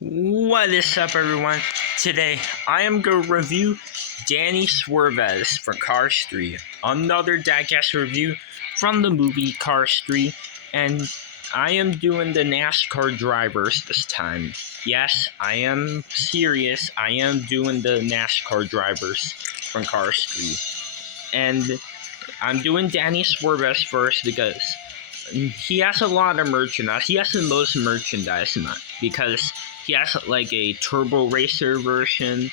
What is up, everyone? Today I am going to review Danny Swervez for Cars 3. Another Dadcast review from the movie Cars 3, and I am doing the NASCAR drivers this time. Yes, I am serious. I am doing the NASCAR drivers from Cars 3. And I'm doing Danny Swervez first because he has a lot of merchandise. He has the most merchandise because he has like a Turbo Racer version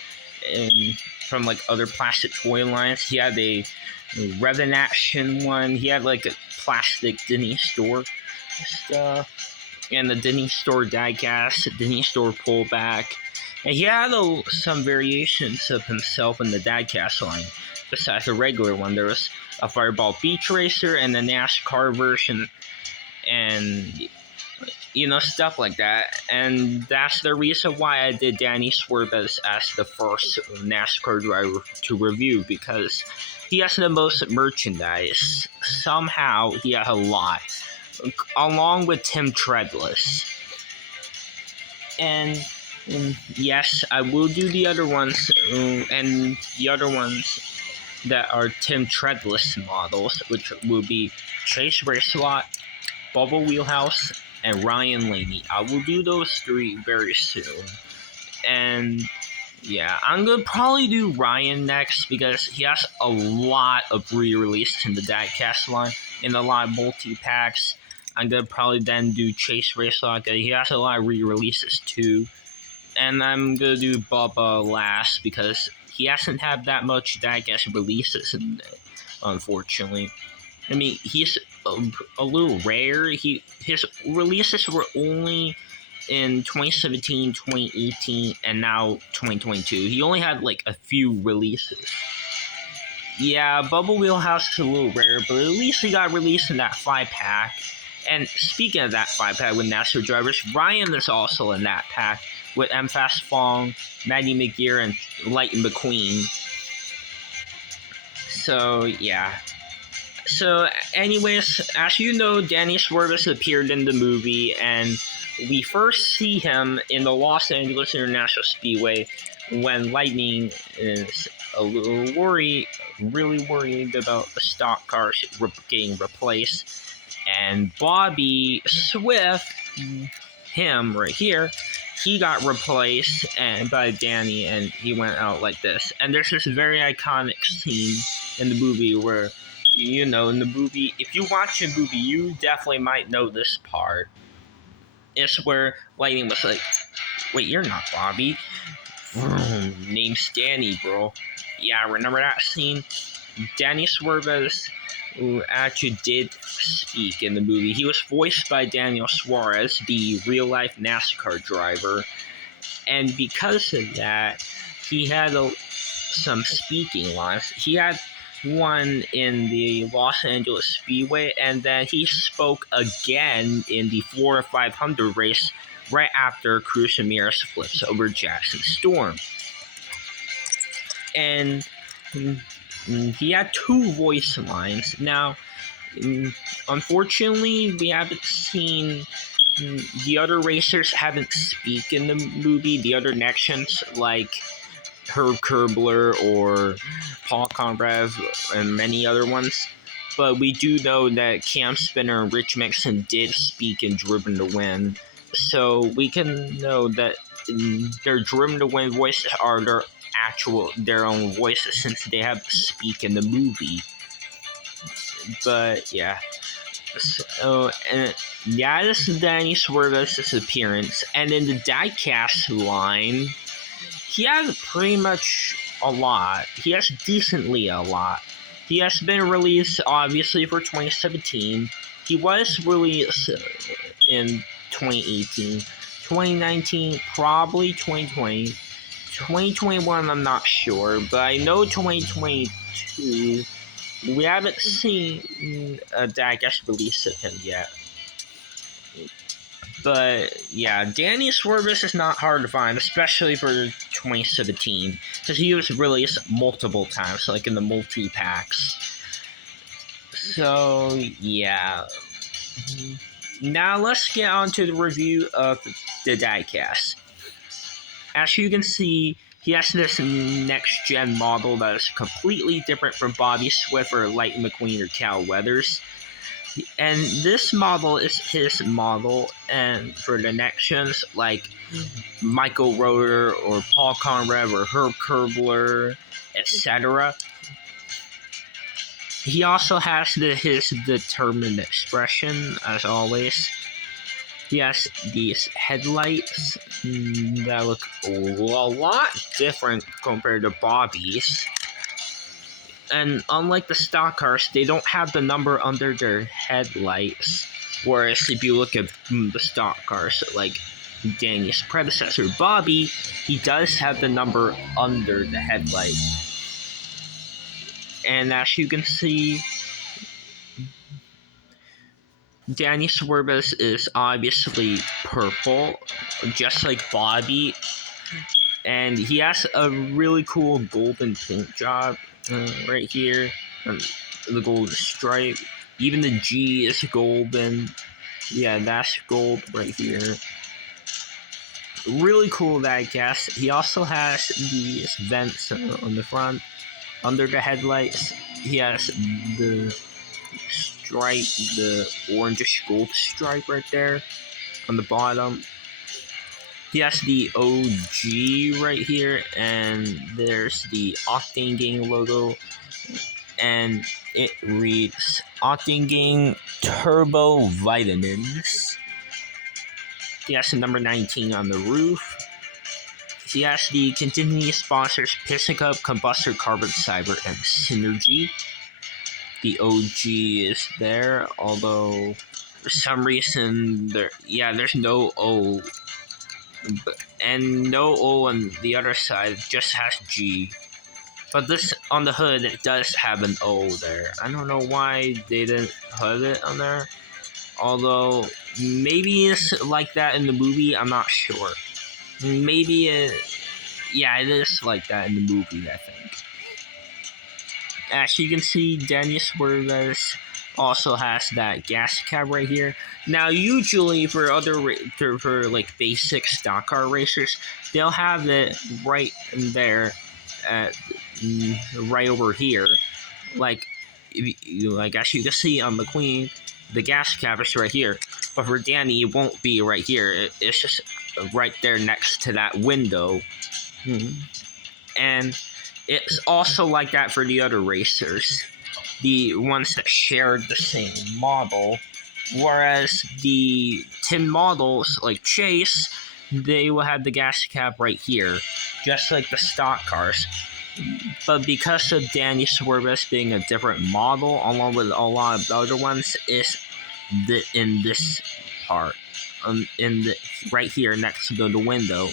and from like other plastic toy lines. He had a Rev in Action one. He had like a plastic Denny Store stuff and the Denny Store diecast, Denny Store pullback. And he had some variations of himself in the diecast line. Besides the regular one, there was a Fireball Beach Racer and the NASCAR version, and stuff like that. And that's the reason why I did Danny Swervez as the first NASCAR driver to review, because he has the most merchandise. Somehow he has a lot, along with Tim Treadless. And yes, I will do the other ones, and the other ones that are Tim Treadless models, which will be Chase Racelot, Bubba Wheelhouse, and Ryan Laney. I will do those three very soon. And yeah, I'm going to probably do Ryan next because he has a lot of re-releases in the diecast line and a lot of multi-packs. I'm going to probably then do Chase Racelot. He has a lot of re-releases too. And I'm going to do Bubba last because he hasn't had that much diecast releases in it, unfortunately. I mean, he's a little rare. His releases were only in 2017, 2018, and now 2022. He only had like a few releases. Yeah, Bubba Wheelhouse is a little rare, but at least he got released in that 5-pack. And speaking of that 5-pack with NASCAR drivers, Ryan is also in that pack with M. Fast Fong, Maddie McGear, and Lightning McQueen. So, yeah. So, anyways, as you know, Danny Swervez appeared in the movie, and we first see him in the Los Angeles International Speedway when Lightning is a little really worried about the stock cars getting replaced. And Bobby Swift, him right here, he got replaced by Danny, and he went out like this. And there's this very iconic scene in the movie where, in the movie, if you watch the movie, you definitely might know this part. It's where Lightning was like, wait, you're not Bobby. Name's Danny, bro. Yeah, remember that scene? Danny Swervez, who actually did speak in the movie. He was voiced by Daniel Suarez, the real-life NASCAR driver. And because of that, he had some speaking lines. He had one in the Los Angeles Speedway, and then he spoke again in the Florida 500 race right after Cruz Ramirez flips over Jackson Storm. And he had two voice lines. Now, unfortunately, we haven't seen the other racers haven't speak in the movie. The other Nexians, like Herb Kerbler or Paul Conrad and many other ones. But we do know that Cam Spinner and Rich Mixon did speak in Driven to Win. So we can know that their Driven to Win voices are their own voices, since they have to speak in the movie. But yeah. So, and yeah, this is Danny Swervez's appearance. And in the diecast line, he has pretty much a lot. He has decently a lot. He has been released, obviously, for 2017. He was released in 2018. 2019, probably 2020. 2021, I'm not sure. But I know 2022, we haven't seen a diecast release of him yet. But yeah, Danny Swervez is not hard to find, especially for 2017, because he was released multiple times, like in the multi-packs. So yeah. Now let's get on to the review of the diecast. as you can see, he has this next-gen model that is completely different from Bobby Swift or Lightning McQueen or Cal Weathers. And this model is his model, and for the next gens, like Michael Roeder or Paul Conrad or Herb Kerbler, etc. He also has his determined expression, as always. He has these headlights that look a lot different compared to Bobby's. And unlike the stock cars, they don't have the number under their headlights. Whereas if you look at the stock cars, like Danny's predecessor, Bobby, he does have the number under the headlight. And as you can see, Danny Swervez is obviously purple, just like Bobby. And he has a really cool golden paint job right here. The golden stripe. Even the G is golden. Yeah, that's gold right here. Really cool, I guess. He also has these vents on the front. Under the headlights, he has the stripe, the orangish gold stripe right there on the bottom. He has the OG right here, and there's the Octane Gang logo, and it reads Octane Gang Turbo Vitamins. He has the number 19 on the roof. He has the continuous sponsors Piston Cup, Combustor, Carbon Cyber, and Synergy. The OG is there, although for some reason there's no O. And no O on the other side, it just has G. But this on the hood, it does have an O there. I don't know why they didn't put it on there. Although maybe it's like that in the movie, I'm not sure. Maybe it is like that in the movie, I think. As you can see, Danny Swervez also has that gas cap right here. Now, usually for for like basic stock car racers, they'll have it right there, right over here. Like as you can see on McQueen, the gas cap is right here. But for Danny, it won't be right here. It's just right there next to that window. And it's also like that for the other racers, the ones that shared the same model. Whereas the tin models, like Chase, they will have the gas cap right here, just like the stock cars. But because of Danny Swervez being a different model, along with a lot of the other ones, is in this part, right here next to the window.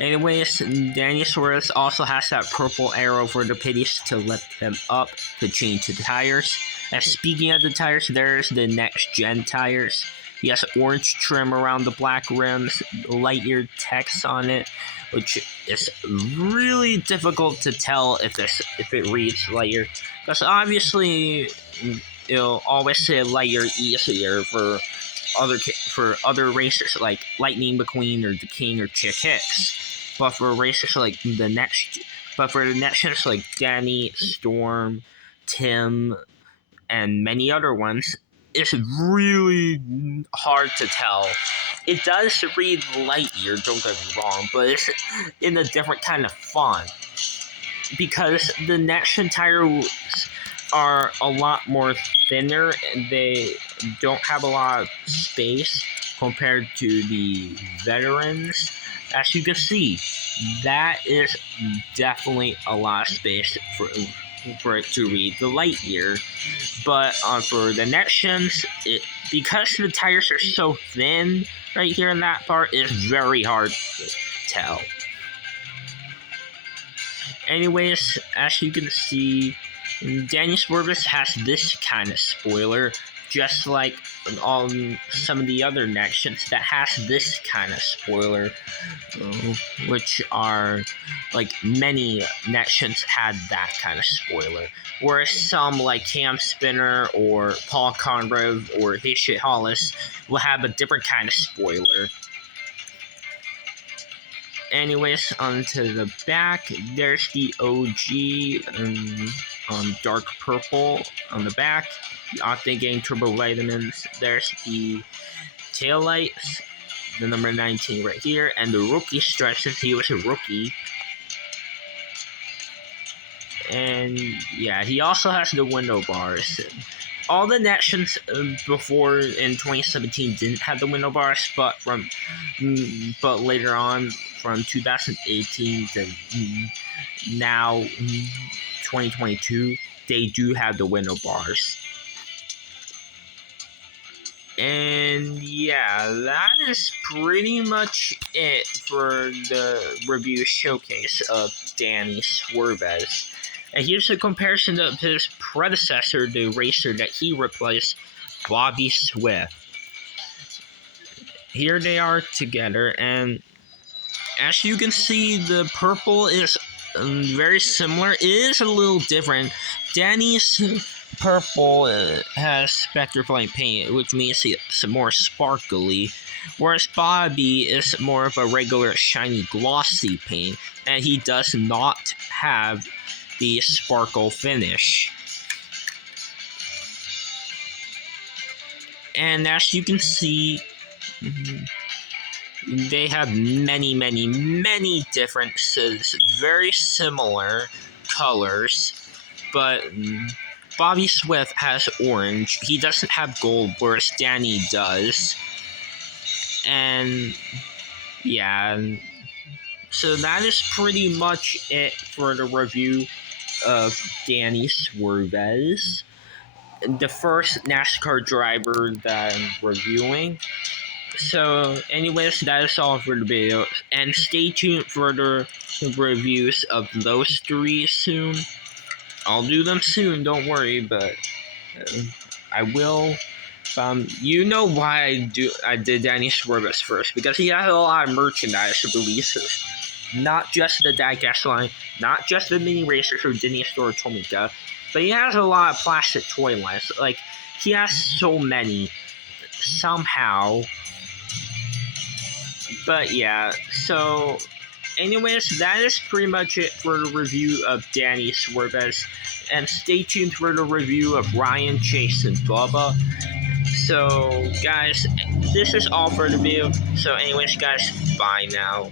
Anyways, Danny Swervez also has that purple arrow for the pitties to lift them up to change the tires. And speaking of the tires, there's the next gen tires. He has orange trim around the black rims, Lightyear text on it, which is really difficult to tell if it reads Lightyear, because obviously it'll always say Lightyear easier for other racers like Lightning McQueen or the King or Chick Hicks. But for racers like the next gens like Danny, Storm, Tim, and many other ones, it's really hard to tell. It does read Lightyear, don't get me wrong, but it's in a different kind of font. Because the next gen tires are a lot more thinner, and they don't have a lot of space compared to the veterans. As you can see, that is definitely a lot of space for it to read the Lightyear. But for the next gens, because the tires are so thin right here in that part, it's very hard to tell. Anyways, as you can see, Danny Swervez has this kind of spoiler, just like some of the other next gens that has this kind of spoiler, which are like many next gens had that kind of spoiler. Whereas some like Cam Spinner or Paul Conrad or Hey Shit Hollis will have a different kind of spoiler. anyways, onto the back, there's the OG dark purple on the back. The Octane Gang Turbo Vitamins. There's the taillights, the number 19 right here, and the rookie stretch since he was a rookie. And yeah, he also has the window bars. All the Nations before in 2017 didn't have the window bars, but later on from 2018 to now 2022, they do have the window bars. And yeah, that is pretty much it for the review showcase of Danny Swervez. And here's a comparison of his predecessor, the racer that he replaced, Bobby Swift. Here they are together, and as you can see, the purple is very similar. It is a little different. Danny's purple has Spectre Flame paint, which means it's more sparkly, whereas Bobby is more of a regular shiny glossy paint, and he does not have the sparkle finish. And as you can see, they have many differences, very similar colors, but Bobby Swift has orange. He doesn't have gold, whereas Danny does. And yeah, so that is pretty much it for the review of Danny Swervez, the first NASCAR driver that I'm reviewing. So anyways, that is all for the video, and stay tuned for the reviews of those three soon. I'll do them soon, don't worry, but I will. You know why I did Danny Swervez first, because he has a lot of merchandise releases. Not just the Diecast line, not just the mini racers from Disney Store Tomica, but he has a lot of plastic toy lines. Like, he has so many, somehow. But yeah, so anyways, that is pretty much it for the review of Danny Swervez. And stay tuned for the review of Ryan, Chase, and Bubba. So, guys, this is all for the video. So anyways, guys, bye now.